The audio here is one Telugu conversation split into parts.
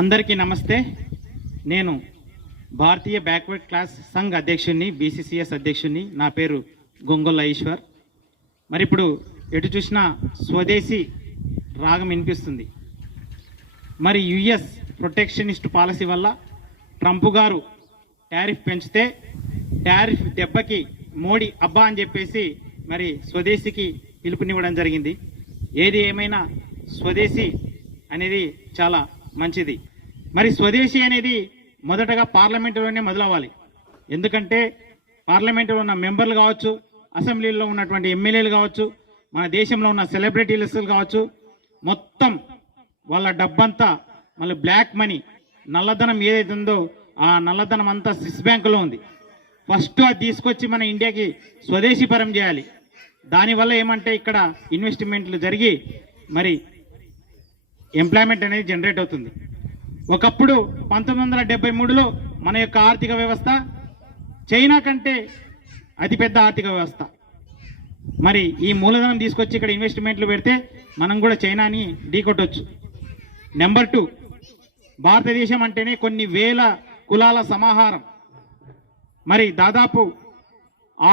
అందరికీ నమస్తే. నేను భారతీయ బ్యాక్వర్డ్ క్లాస్ సంఘ్ అధ్యక్షుడిని, బీసీసీఎస్ అధ్యక్షుడిని. నా పేరు గొంగొల్ల ఈశ్వర్. మరి ఇప్పుడు ఎటు చూసినా స్వదేశీ రాగం వినిపిస్తుంది. మరి యుఎస్ ప్రొటెక్షనిస్ట్ పాలసీ వల్ల ట్రంప్ గారు టారిఫ్ పెంచితే టారిఫ్ దెబ్బకి మోడీ అబ్బా అని చెప్పేసి మరి స్వదేశీకి పిలుపునివ్వడం జరిగింది. ఏది ఏమైనా స్వదేశీ అనేది చాలా మంచిది. మరి స్వదేశీ అనేది మొదటగా పార్లమెంటులోనే మొదలవ్వాలి. ఎందుకంటే పార్లమెంటులో ఉన్న మెంబర్లు కావచ్చు, అసెంబ్లీలో ఉన్నటువంటి ఎమ్మెల్యేలు కావచ్చు, మన దేశంలో ఉన్న సెలబ్రిటీలు కావచ్చు, మొత్తం వాళ్ళ డబ్బంతా మళ్ళీ బ్లాక్ మనీ, నల్లధనం ఏదైతే ఉందో ఆ నల్లధనం అంతా స్విస్ బ్యాంకులో ఉంది. ఫస్ట్ అది తీసుకొచ్చి మన ఇండియాకి స్వదేశీ పరం చేయాలి. దానివల్ల ఏమంటే ఇక్కడ ఇన్వెస్ట్మెంట్లు జరిగి మరి ఎంప్లాయ్మెంట్ అనేది జనరేట్ అవుతుంది. ఒకప్పుడు 1973లో మన యొక్క ఆర్థిక వ్యవస్థ చైనా కంటే అతిపెద్ద ఆర్థిక వ్యవస్థ. మరి ఈ మూలధనం తీసుకొచ్చి ఇక్కడ ఇన్వెస్ట్మెంట్లు పెడితే మనం కూడా చైనాని ఢీకొట్టొచ్చు. నెంబర్ 2, భారతదేశం అంటేనే కొన్ని వేల కులాల సమాహారం. మరి దాదాపు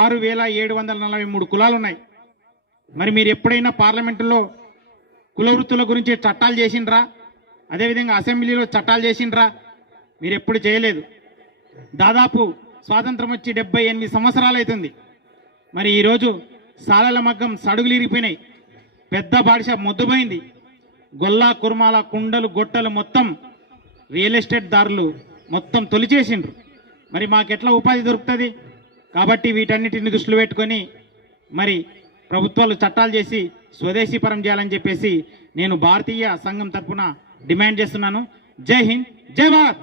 6743 కులాలు ఉన్నాయి. మరి మీరు ఎప్పుడైనా పార్లమెంటులో కుల వృత్తుల గురించి చట్టాలు చేసిండ్రా? అదేవిధంగా అసెంబ్లీలో చట్టాలు చేసిండ్రా? మీరు ఎప్పుడు చేయలేదు. దాదాపు స్వాతంత్రం వచ్చి 78 సంవత్సరాలు అవుతుంది. మరి ఈరోజు సాలల మగ్గం సడుగులు ఇరిగిపోయినాయి, పెద్ద బాడిష మొద్దుపోయింది, గొల్లా కుర్మాల కుండలు గొట్టలు మొత్తం రియల్ ఎస్టేట్ దారులు మొత్తం తొలిచేసిండ్రు. మరి మాకెట్లా ఉపాధి దొరుకుతుంది? కాబట్టి వీటన్నిటిని దృష్టిలో పెట్టుకొని మరి ప్రభుత్వాలు చట్టాలు చేసి స్వదేశీ పరం చేయాలని చెప్పేసి నేను భారతీయ సంఘం తరఫున డిమాండ్ చేస్తున్నాను. జై హింద్, జై భారత్.